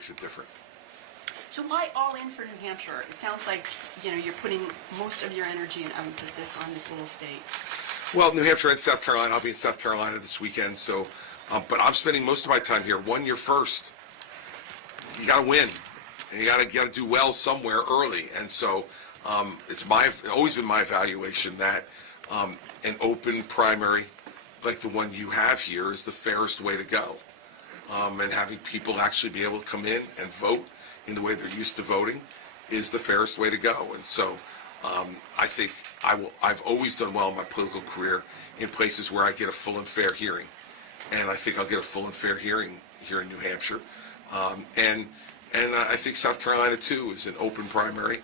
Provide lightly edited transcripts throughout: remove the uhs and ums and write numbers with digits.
makes it different. So why all in for New Hampshire? It sounds like, you're putting most of your energy and emphasis on this little state. Well, New Hampshire and South Carolina. I'll be in South Carolina this weekend, so, but I'm spending most of my time here. 1 year first. You got to win, and you got to do well somewhere early, and so it's always been my evaluation that an open primary like the one you have here is the fairest way to go, and having people actually be able to come in and vote in the way they're used to voting is the fairest way to go. And so I think I've always done well in my political career in places where I get a full and fair hearing, and I think I'll get a full and fair hearing here in New Hampshire. And I think South Carolina, too, is an open primary,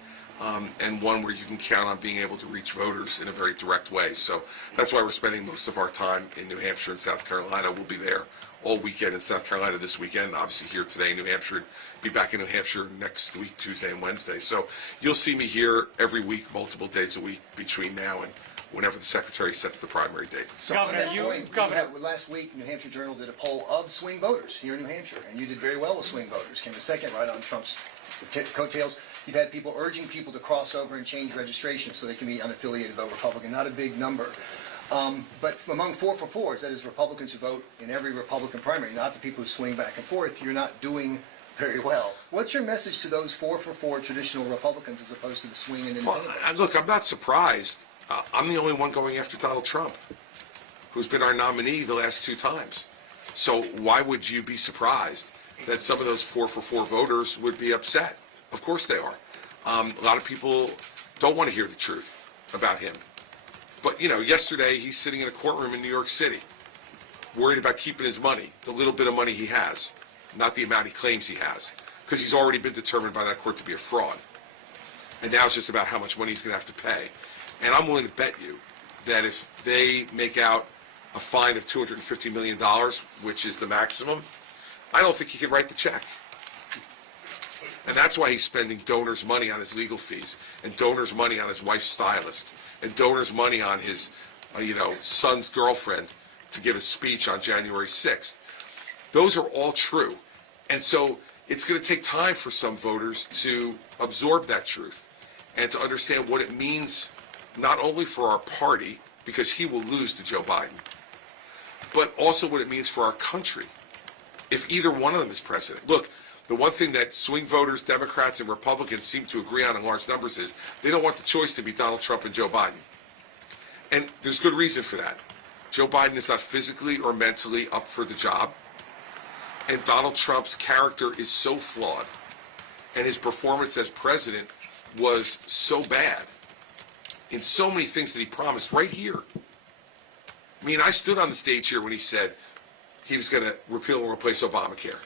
and one where you can count on being able to reach voters in a very direct way. So that's why we're spending most of our time in New Hampshire and South Carolina. We'll be there all weekend in South Carolina this weekend, obviously here today in New Hampshire, be back in New Hampshire next week, Tuesday and Wednesday. So you'll see me here every week, multiple days a week between now and whenever the Secretary sets the primary date. So Governor, last week, New Hampshire Journal did a poll of swing voters here in New Hampshire, and you did very well with swing voters. Came in second, right on Trump's coattails. You've had people urging people to cross over and change registration so they can be unaffiliated vote Republican. Not a big number. But among 4-for-4s, that is Republicans who vote in every Republican primary, not the people who swing back and forth, you're not doing very well. What's your message to those 4-for-4 traditional Republicans as opposed to the swing and independent? Well, look, I'm not surprised. I'm the only one going after Donald Trump, who's been our nominee the last 2 times. So why would you be surprised that some of those 4-for-4 voters would be upset? Of course they are. A lot of people don't want to hear the truth about him. But, yesterday he's sitting in a courtroom in New York City, worried about keeping his money, the little bit of money he has, not the amount he claims he has, because he's already been determined by that court to be a fraud. And now it's just about how much money he's going to have to pay. And I'm willing to bet you that if they make out a fine of $250 million, which is the maximum, I don't think he can write the check. And that's why he's spending donors' money on his legal fees, and donors' money on his wife's stylist, and donors' money on his, son's girlfriend to give a speech on January 6th. Those are all true. And so it's going to take time for some voters to absorb that truth and to understand what it means not only for our party, because he will lose to Joe Biden, but also what it means for our country if either one of them is president. Look, the one thing that swing voters, Democrats, and Republicans seem to agree on in large numbers is they don't want the choice to be Donald Trump and Joe Biden. And there's good reason for that. Joe Biden is not physically or mentally up for the job, and Donald Trump's character is so flawed, and his performance as president was so bad in so many things that he promised right here. I mean, I stood on the stage here when he said he was going to repeal and replace Obamacare,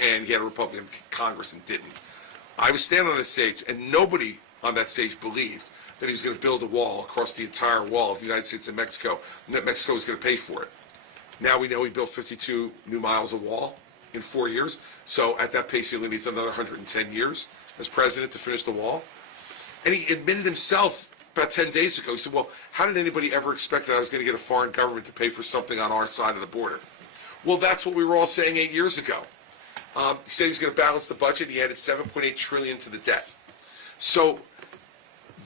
and he had a Republican Congress and didn't. I was standing on the stage, and nobody on that stage believed that he was going to build a wall across the entire wall of the United States and Mexico, and that Mexico was going to pay for it. Now we know he built 52 new miles of wall in 4 years, so at that pace he only needs another 110 years as president to finish the wall. And he admitted himself about 10 days ago, he said, well, how did anybody ever expect that I was going to get a foreign government to pay for something on our side of the border? Well, that's what we were all saying 8 years ago. He said he was going to balance the budget. He added $7.8 trillion to the debt. So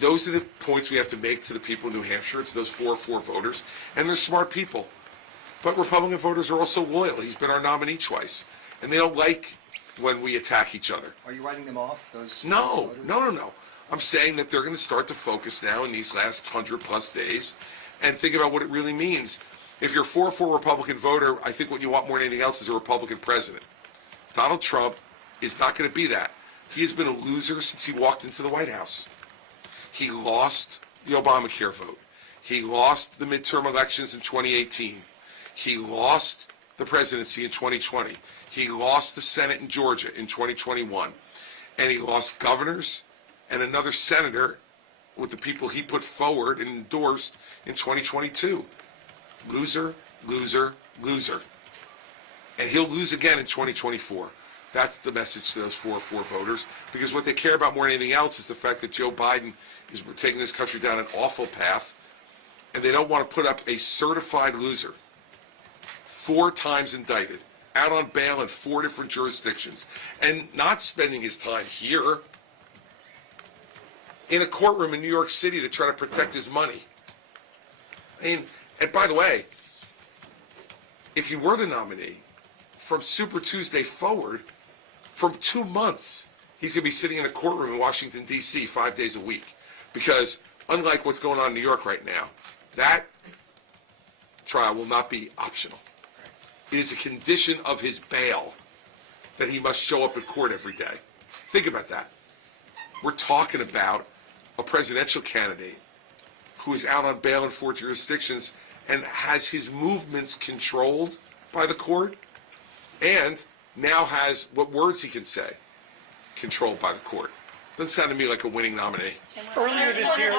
those are the points we have to make to the people in New Hampshire, to those 4-4 voters, and they're smart people. But Republican voters are also loyal. He's been our nominee twice, and they don't like when we attack each other. Are you writing them off, those No. voters? No. I'm saying that they're going to start to focus now in these last 100-plus days and think about what it really means. If you're a 4-4 Republican voter, I think what you want more than anything else is a Republican president. Donald Trump is not going to be that. He has been a loser since he walked into the White House. He lost the Obamacare vote. He lost the midterm elections in 2018. He lost the presidency in 2020. He lost the Senate in Georgia in 2021. And he lost governors and another senator with the people he put forward and endorsed in 2022. Loser, loser, loser. And he'll lose again in 2024. That's the message to those 4-4 voters, because what they care about more than anything else is the fact that Joe Biden is taking this country down an awful path, and they don't want to put up a certified loser, 4 times indicted, out on bail in 4 different jurisdictions, and not spending his time here in a courtroom in New York City to try to protect his money. I mean, and by the way, if you were the nominee, from Super Tuesday forward, from 2 months, he's going to be sitting in a courtroom in Washington, D.C. 5 days a week. Because unlike what's going on in New York right now, that trial will not be optional. It is a condition of his bail that he must show up in court every day. Think about that. We're talking about a presidential candidate who is out on bail in 4 jurisdictions and has his movements controlled by the court, and now has what words he can say controlled by the court. Doesn't sound to me like a winning nominee. Earlier this year,